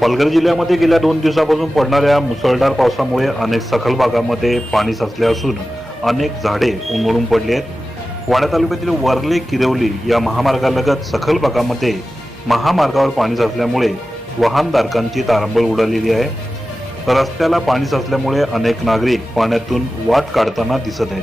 पालघर जिल्ह्यामध्ये गेल्या दोन दिवसापासून पडणाऱ्या मुसळधार पावसामुळे अनेक सखल भागामध्ये पाणी साचले असून अनेक झाडे उन्मळून पडली आहेत. वाडा तालुक्यातील वर्ले किरवली या महामार्गालगत सखल भागामध्ये महामार्गावर पाणी साचल्यामुळे वाहनधारकांची तारांबळ उडालेली आहे. रस्त्याला पाणी साचल्यामुळे अनेक नागरिक पाण्यातून वाट काढताना दिसत आहेत.